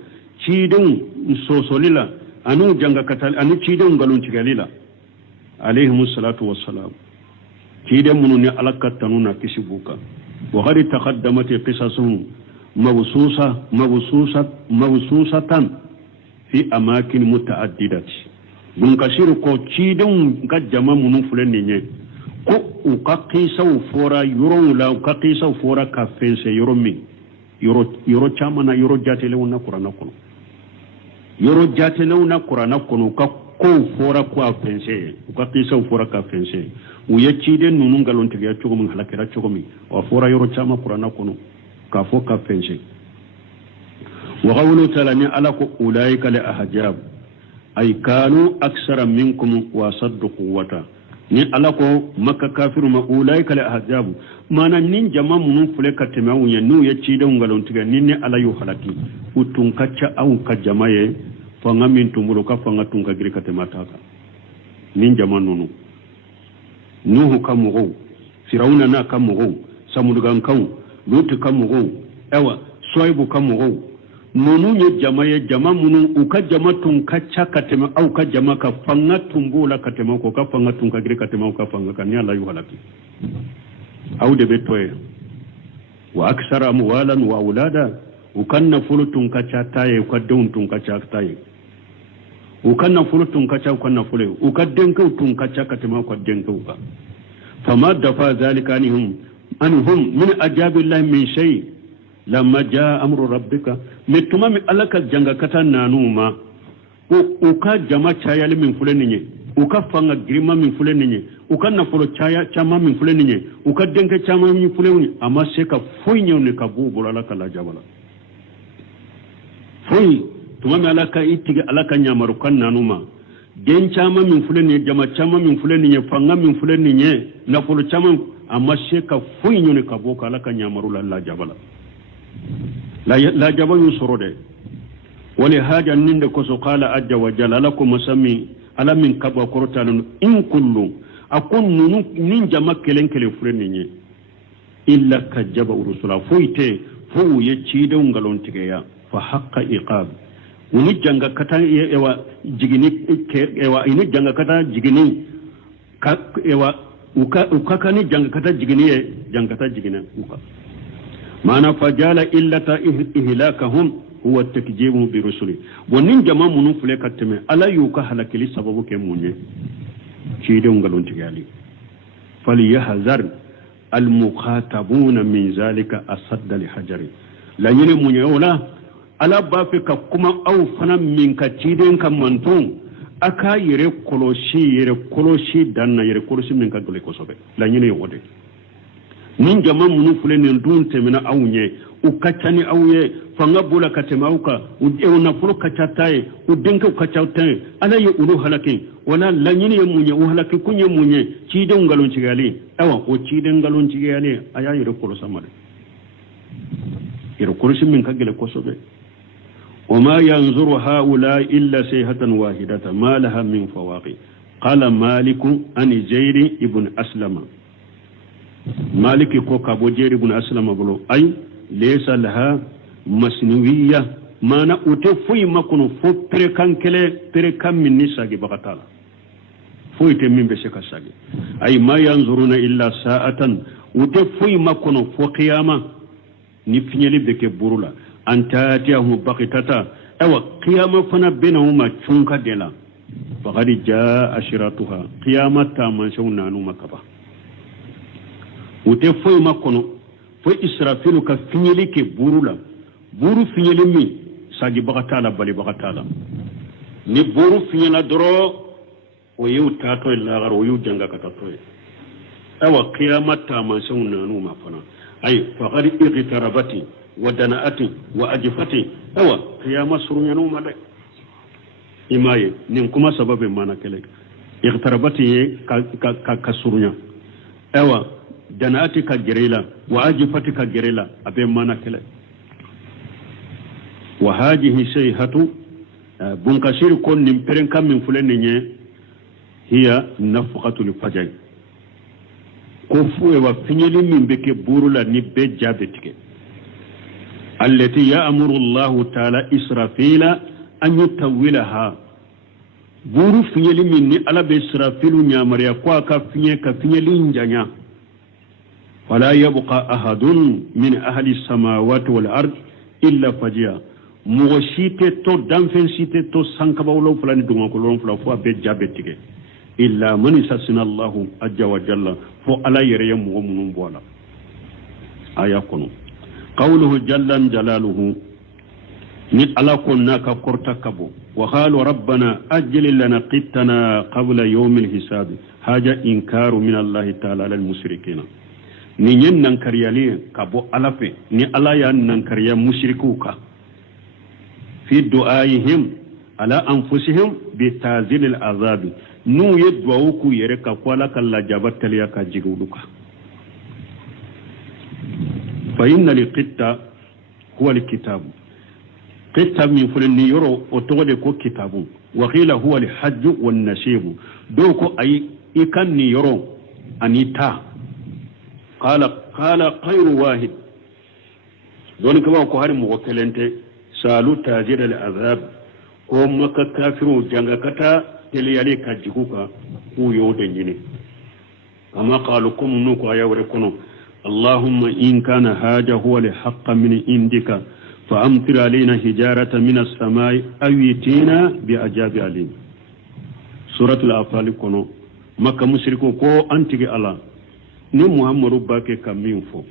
cidin sosolila anu janga katal ani cidin galon tigalila alayhi salatu wassalam cidin mun ni alakatanuna kisibuka wa qad taqaddamat qisasuhum mabsusatan fi amakin mutaaddidati dun kasiru ko cidin ga jama mun fulen ne ko u ka qisau fora yuron la ka qisau fora ka fense yuromi yoro chamana yoro jatele wona qur'ana kono yoro jatele wona qur'ana kono ka ko fora ko fense u ka qisau fora ka fense u ya ciden nunun galon tiga chogo mun halakira chogo mi wa fora yoro chama qur'ana kono ka fo ka fense wa qawlu ta'ala ni ala ko ulaika la ahjab ay kanu aksara minkum wa saddu quwwata ni ala ko makka kafiru ma ulaika la ahzabu mana nin jama mun fule ka temawu ya nu ya ci da ngalon tiga ninne ala yu halaki utun kacca au ka jamaye fanga min tumuro ka fanga tun ka giri ka temata ka nin jama nunu nuhu kamugo firawuna na kamugo samudugan kaw lutu kamugo ewa soibu kamugo nunu ye jamaye jama munu uka jama tun kacca ka tema au ka jama ka fanga tumbola ka tema ko ka fanga tun ka giri ka tema ka fanga ka ni ala yu halaki au de betoye wa aksara amwalan wa aulada ukanna fulutun kacca taye ukadun tun kacca taye ukanna fulutun kacca ukanna fule ukadden ka tun kacca ka tema ko den ka fama dafa zalika anhum min ajabillahi min shay lamma jaa amru rabbika mituma mi alaka janga kata nanuma uka jama chaya min fulani nye uka fanga grima min fulani nye uka na folo chaya chama min fulani nye uka denke chama min fulani ama seka foi nyone kabubu alaka la jabala foi tuma mi alaka itiga alaka nyamaru kan nanuma den chama min fulani jama chama min fulani nye fanga min fulani nye na folo chama ama seka foi nyone kabubu alaka nyamaru la jabala la jabalu sorode wali haja ninde ko so qala ajja wa jalla lakum masami ala min kaba kortanu in kullu akun nunu nin jama kelen fureni nye illa kajaba rusula foite fo ye cide ngalon tigeya fa haqqa iqab uni janga kata ewa jigini ewa ini janga kata jigini ka ewa uka kani janga kata jigini janga kata jigina uka mana fajala illata ihlakahum huwa takjibu bi rusuli wonin jama munun fule kateme ala yuka halakili sababu ke munye cide ngalon tigali falyahzar almuqatabuna min zalika asadda lihajari la nyine munye wala ala ba fi ka kuma au fana min ka cide kan mantun aka yere koloshi danna yere koloshi min ka dole ko sobe la nyine wode nin jama munu fule nin dun temina awnye u kacani awye fanga bula katema uka u na fulu kacataye u denka kacataye ala ye ulu halakin wala lanyini ye munye u halaki kunye munye cide ngalon cigali awa o cide ngalon cigali aya yere kolo samade yere kolo min kagele kosobe وما ينظر هؤلاء إلا سيحة واحدة ما لها من فواقع قال مالك عن زيد ابن أسلم مالك كوكا بوجير ابن أسلم بلو أي ليس لها مسنوية ما نأتفوي مكونو فو بركان كله بركان من نساقي بغتالا فوي تمين بسكا ساقي أي ما ينظرون إلا ساعة وتفوي مكونو فو قيامة نفنيلي بك برولا أن تاتيه بغتتا أو قيامة فنا بينهما تشونك ديلا فقد جاء أشراتها قيامة تامان شونا نوما كبا وتفوي مكونو فو إسرافيل كفنيلي كبرولا بورو فنيلي مي ساقي بغتالا بالي بغتالا ni buru finyana doro wayu tato illa gar wayu janga katatoy awa qiyamata man sawna nu ma fana ay faqad iqtarabati wa dana'ati wa ajfati awa qiyama surunya nu ma de imaye nin kuma sababe mana kele iqtarabati ka surunya awa dana'ati ka gerela wa ajfati ka gerela abe mana kele wa hadhihi shayhatu bunkasiri kon nim peren kam min fulen nye hiya nafqatul fajr ko fuwe wa finyeli min beke burula ni be jabetike allati ya'muru Allah ta'ala israfila an yutawilaha buru finyeli min ni ala be israfilu nyamariya kwa ka finyeli njanya wala yabqa ahadun min ahli samawati wal ard illa fajia mugoshite to danfensite to sankabawlo fulani dunga ko lon fula fo be jabetike illa man sasina Allah azza wa jalla fo ala yere mu munum bola aya kono qawluhu jalla jalaluhu ni ala kunna ka korta kabo wa qalu rabbana ajjil lana qittana qabla yawm alhisab haja inkaru min Allah ta'ala al mushrikeen ni nyen nan kariyali kabo alafe ni ala ya nan kariya mushrikuka في دعائهم على أنفسهم بتازيل العذاب نو يدوكو يركا قولا كلا جابت ليكا جيغولوك فإن لقطة هو الكتاب قطة من فلن يرو وتغلقو كتاب وقيل هو الحج والنسيب دوكو أي إكن يرو أنيتا قال خير واحد ذلك ما قهر مغتلنت سالو تاجر العذاب هم كافرون جنگكتا تليالي كجيكوكا ويودنجيني كما قالوا كم نوكو يوركنو اللهم إن كان هذا هو الحق من عندك فأمطر علينا حجارة من السماء أو يتينا بعذاب أليم سورة الأنفال كنو مكة مشركو كو أنتي الله ni muhammadu bake ka min fo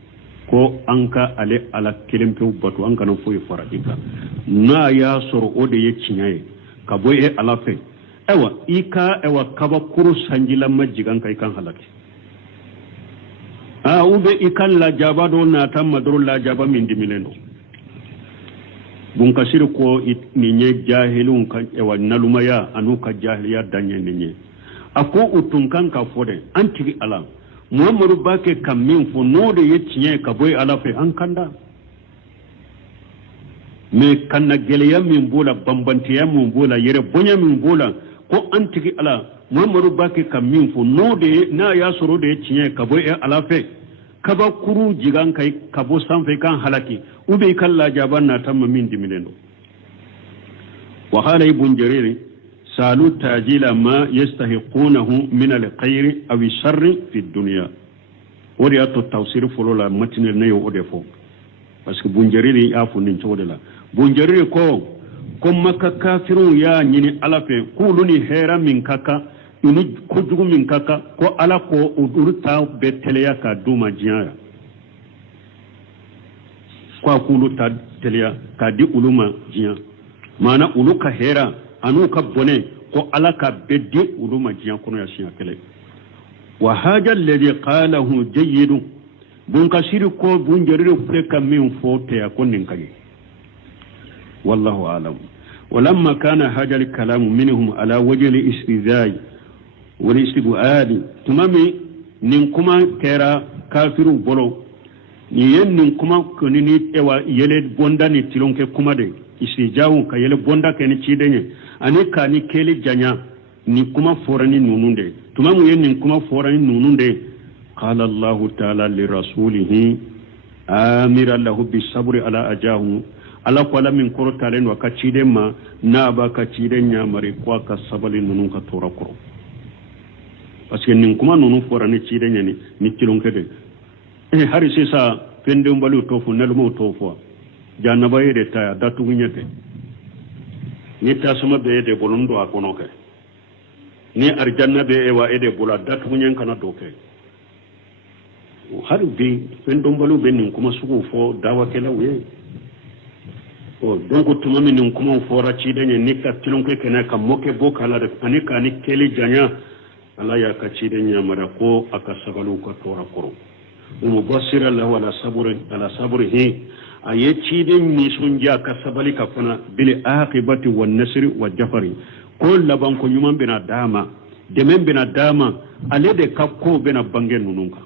ko anka ale ala kelempe batu anka no foyi faradika na ya soro ode ye cinyaye ka boye ala fe ewa ika ewa kaba kuru sanjila majigan kai kan halaki ube ikan la jaba do na tamma do la jaba min dimilendo bun kasir ko ni nye jahilun kan ewa nalumaya anu ka jahiliya danye ni ako utun kan ka fode anti ala muhammadu bake kam min fo node yecciye ka boy ala fe an kanda me kanna geleya min bola bambantiya min bola yere bonya min bola ko antigi ala muhammadu bake kam min fo node na ya soro de yecciye ka boy ala fe kaba kuru jigan kai kabo sanfe kan halaki ube kalla jaban na tamma min diminendo wa hala ibn jarir سالوا تاجيل ما يستحقونه من الخير أو الشر في الدنيا وريات التوسير فلولا متن النيو أدفو بس بونجريري يافو ننشودلا بونجريري كم مكا كافرون يا نيني ألافي كولوني هيرا من كاكا ينو كجو من كاكا كو ألا كو أدورتا بتليا كدوما جيانا كو أقولو تليا كدي أولوما جيانا مانا أولو كهيرا anu ka bone ko ala ka bedde uluma jiyan kono ya siya kele wa haja alladhi qalahu jayyid bun kasiri ko bun jarire fure kam min fote ya konin kaje wallahu alam walamma kana haja al-kalam minhum ala wajhi al-istizai wal istibad tumami nin kuma kera kafiru bolo ni yen nin kuma konini ewa yele bonda ni tilonke kuma de isijawu ka yele bonda ke ni cidenye ani ka ni keli janya ni kuma forani nununde tumamu yen ni kuma forani nununde qala allah ta'ala li rasulihi amira lahu bisabri ala ajahu ala qala min korotalen wa ka ciden ma na ba ka ciden nya mari kwa ka sabali nunun ka tora ko parce que nin kuma nunu forani ciden nya ni kilonke de hari sisa pende mbalu tofu nalumo tofu janaba yede ta datu nyete ni tasuma be de bolundo akono ke ni arjanna be ewa ede bola datu nyen kana doke har bi pendo mbalu be nin kuma suko fo dawa kala we o donc tuma min nin kuma fo ra ci denye ni ka tilon ke kana kam moke bokala de ani ka ni keli janya ala ya ka ci denya mara ko aka sagalu ko tora koro mubassira lahu ala sabrihi aye ciden ni sunja ka sabali ka fana bil aqibati wan nasri wa jafari ko laban ko nyuma bena dama demen bena dama ale de kakko bena bangen nununka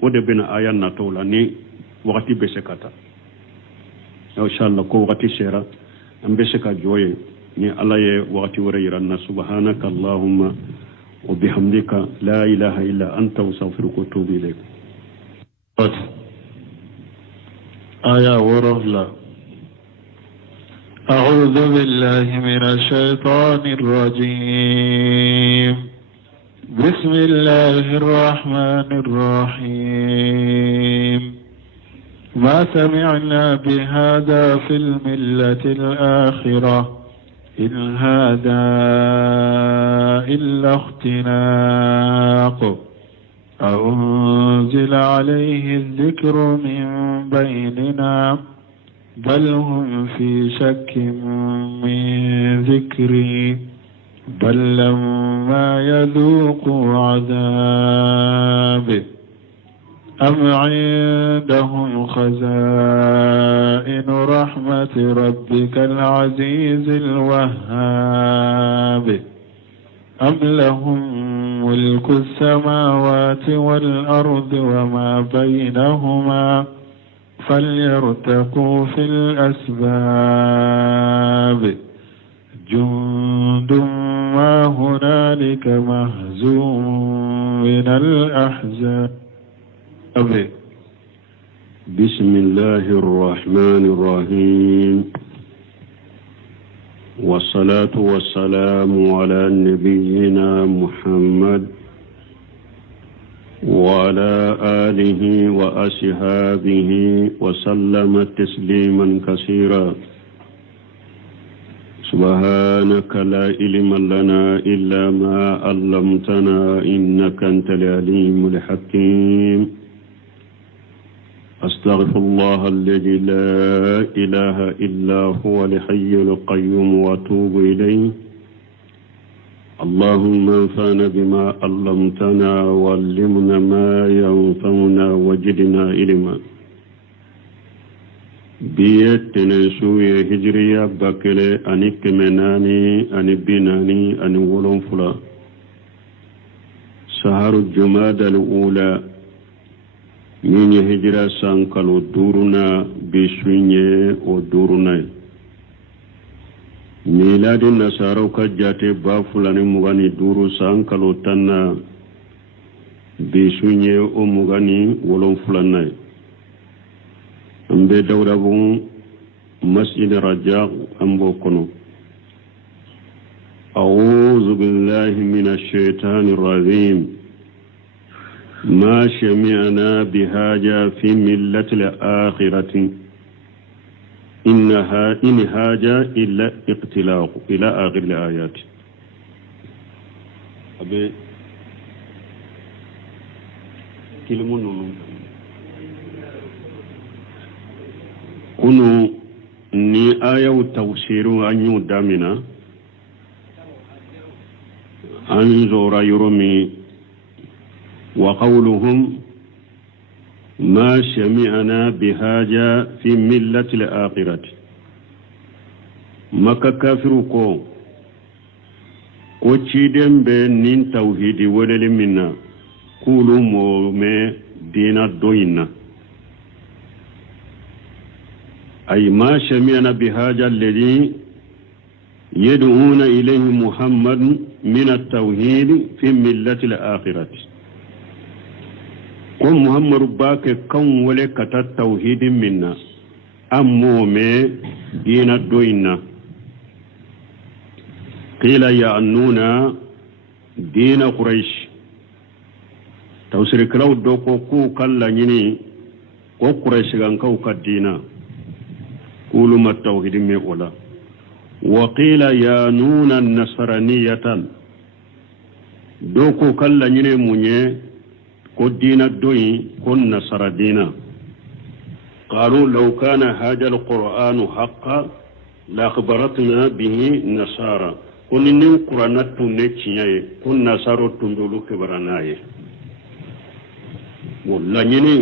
o de bena ayan na tola ni wakati be sekata inshallah ko wakati sera ambe seka joye ni Allah ye wakati wara yiranna subhanaka allahumma wa bihamdika la ilaha illa anta astaghfiruka wa atubu ilayk آية ورهلا أعوذ بالله من الشيطان الرجيم بسم الله الرحمن الرحيم ما سمعنا بهذا في الملة الآخرة إن هذا إلا اختلاق أنزل عليه الذكر من بيننا بل هم في شك من ذكري بل لما يذوقوا عذاب أم عندهم خزائن رحمة ربك العزيز الوهاب أم لهم ملك السماوات والأرض وما بينهما فليرتقوا في الأسباب جند ما هنالك مهزوم من الأحزاب. بسم الله الرحمن الرحيم والصلاة والسلام على نبينا محمد وعلى آله وأصحابه وسلم تسليما كثيرا. سبحانك لا علم لنا إلا ما علمتنا إنك أنت العليم الحكيم. أستغفر الله الذي لا إله إلا هو الحي القيوم وأتوب إليه. اللهم انفعنا بما علمتنا وعلمنا ما ينفعنا وزدنا علما. بيتنا سوية هجرية بكلة أني كمناني أني بناني أني ولون فلا سهر الجماد الأولى من هجرة سانكالو دورنا بسويني ودورنا ميلاد النصارى كجاتي بافلاني مغاني دورو سانكالو تنا بسويني ومغاني ولون فلاني أمبي دورابون مسجد رجاء أمبوكونو. أعوذ بالله من الشيطان الرجيم. ما شمعنا بهاجة في ملة الآخرة إن هاجة إلا اقتلاق إلى آخر الآيات. أبي كلمون kunu ni ayaw tawsiru anyu damina anzora yurumi wa qawluhum ma shami'ana bihaja fi millati al-akhirati. Maka kafiru ko ciden be nin tawhidi welele minna kulu mo me dina doyina أي ما شمعنا بهذا الذي يدعون إليه محمد من التوحيد في ملة الآخرة. قم محمد باك كون ولك التوحيد منا أمو مي دين الدوين قيل يعنون دين قريش توسر كلاو دوكو كو كلا نيني وقريش غنكو كالدينا قولوا ما التوحيد ميقولا. وقيل يانون النصرانية دوكو كلا نيني مونيه كو دين الدوين كو نصر دينا. قالوا لو كان هذا القرآن حقا لأخبرتنا به نصارى كون نيو قرآن تنيتشيه كون نصارى تندلو كبرانايه والله نيني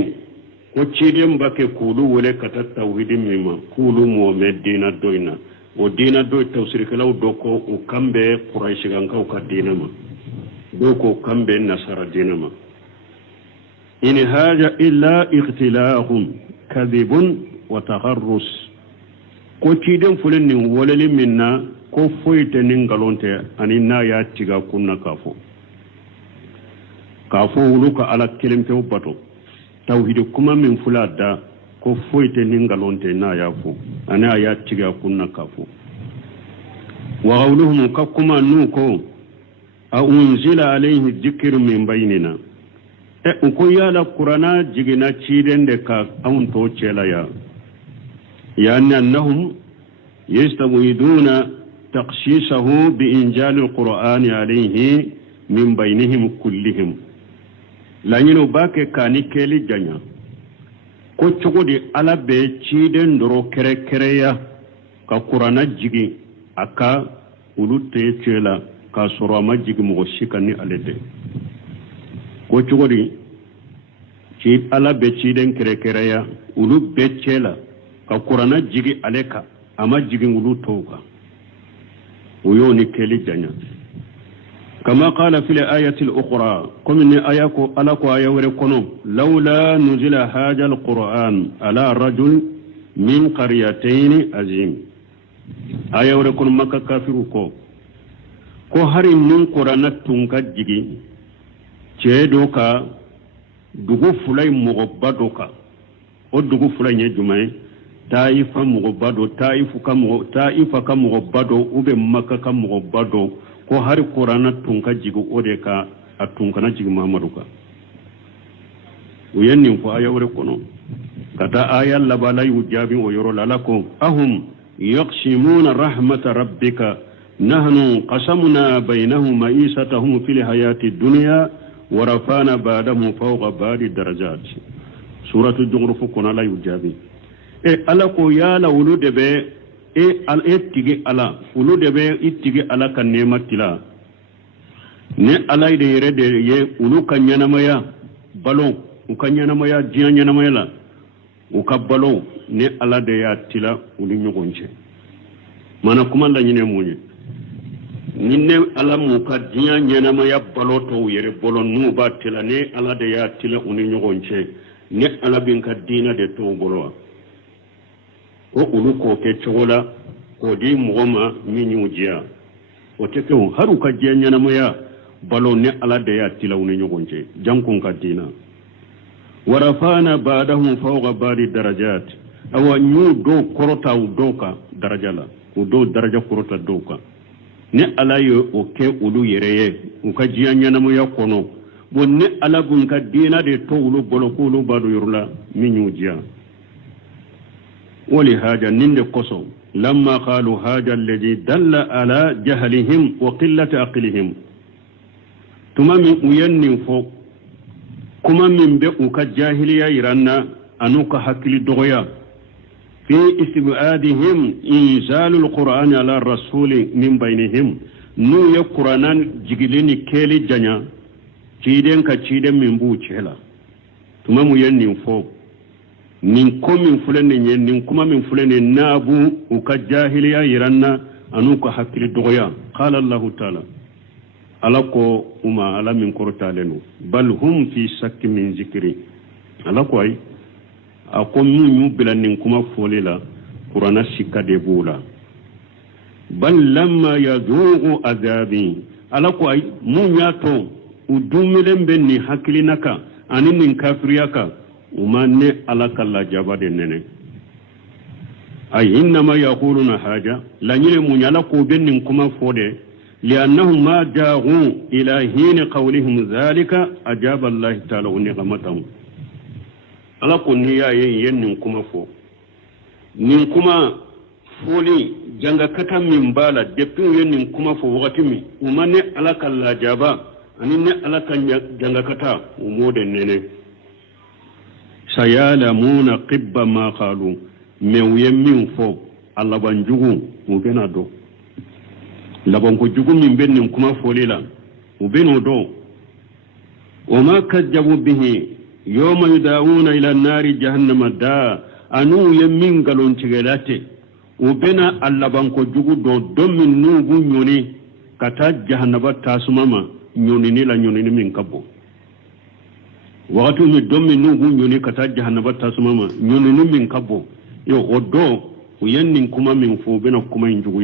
ko ciden bake kulu wole kata tawhidi mima kulu mo medina doina o dina do tawsir kala do ko o kambe quraish ganka o kadina ma do ko kambe nasara dina ma in haja illa ikhtilahum kadhibun wa tagharrus. Ko ciden fulen ni wolele minna ko foyte nin galonte ani na ya tiga kunna kafo wuluka ala kelimte bato tawhid kuma min fulada ko foyte ningalonte na yafu ana ya tiga kunna kafu wa qawluhum kakuma nuko a unzila alayhi dhikru min bainina ko yala qur'ana jigina ciden de ka awun to cela ya annahum yastawiduna taqshisahu bi injal alqur'ani alayhi min bainihim kullihim. Lañino bake kani keli janya ko cogodi ala be ciden doro kere kereya ka qur'ana jigi aka ulute cela ka soro ma jigi mo shikani alede ko cogodi ci ala be ciden kerekereya ulu beccela ka qur'ana jigi aleka ama jigi ulu toga uyoni keli janya kama qala fil ayati al-ukhra kumni ayako alako ayawre kono laula nuzila hadha al-qur'an ala rajul min qaryatayn azim ayawre kono makka kafiru ko hari nun qur'ana tunka jigi ceedo ka dugu fulay mugobado ka o dugu fulay nye jumay taifa mugobado taifa ka mugobado ube makka ka mugobado ko hari qur'ana tunka jigu ode ka atunka na jigu muhammadu ka uyenni ko ayawre kono kata aya labala yujabi o yoro lalako ahum yaqsimuna rahmata rabbika nahnu qasamna bainahum ma'isatahum fil hayati dunya wa rafa'na ba'dahum fawqa ba'di darajat suratu jumruf kono la yujabi alako yala wulude be al ettige ala ulude be ittige ala kan nematila ne alay de yere de ye ulu kanyana maya balon u kanyana maya jianya maya la u ka balon ne ala de ya tila ulu nyogonche mana kuma la nyine munye ninne ala mu ka jianya maya baloto yere bolon nu ba tila ne ala de ya tila ulu nyogonche ne ala bin ka dina de to bolwa o ulu ko ke chola ko di mugoma minyu jiya o te ko haru ka jenya na moya balo ne ala de ya tilawne nyogonje jankun ka dina warafana ba'dahum fawqa ba'di darajat awa nyu do korota u doka darajala u do daraja korota doka ne ala yo o ke ulu yereye u ka jenya na moya kono bo ne ala bun ka dina de to ulu bolo ko ulu badu yurla minyu jiya ولهذا نند قصو لما قالوا هذا الذي دل على جهلهم وقلة عقلهم ثم من وين فوق كما من بؤك الجاهلية يرانا أنوك حكي الدغيا في استبعادهم إنزال القرآن على الرسول من بينهم نو يقرآن جيلين كيلي جنيا تشيدن كتشيدن من بوچهلا ثم وين فوق nin ko min fulene nyen nin kuma min fulene nabu uka jahiliya yiranna anuka hakili dogoya qala allah ta'ala alako uma ala min kortalenu bal hum fi shakk min zikri alako ay akon ñu bilan nin kuma folila qur'ana sikade bula bal lamma yazuqu azabi alako ay mu nyato udumilen ben ni hakili naka anin nin kafiriyaka umane alaka la jabade nene ay inma yaquluna haja la nyile munyala ko bennin kuma fode li'annahum ma ja'u ila hin qawlihim zalika ajaba allah ta'ala uni qamatam ala ko ni ya yennin kuma fo nin kuma foli janga kata min bala depuis yennin kuma fo wakati mi umane alaka la jaba aninne alaka janga kata umode nene sayalamuna qibba ma qalu men yemmin fo alla banjugu ubena do labon ko jugu min bennin kuma folila ubeno do wama kajjabu bihi yawma yudauna ila nari jahannama da anu yemmin galon tigelate ubena alla banko jugu do dommin nugu nyoni kata jahannaba tasumama nyoni ni la nyoni ni min kabbo wakati mi domi nugu nyoni kata jahannaba tasumama nyoni min kabbo yo odo uyennin kuma min fo bena kuma injugu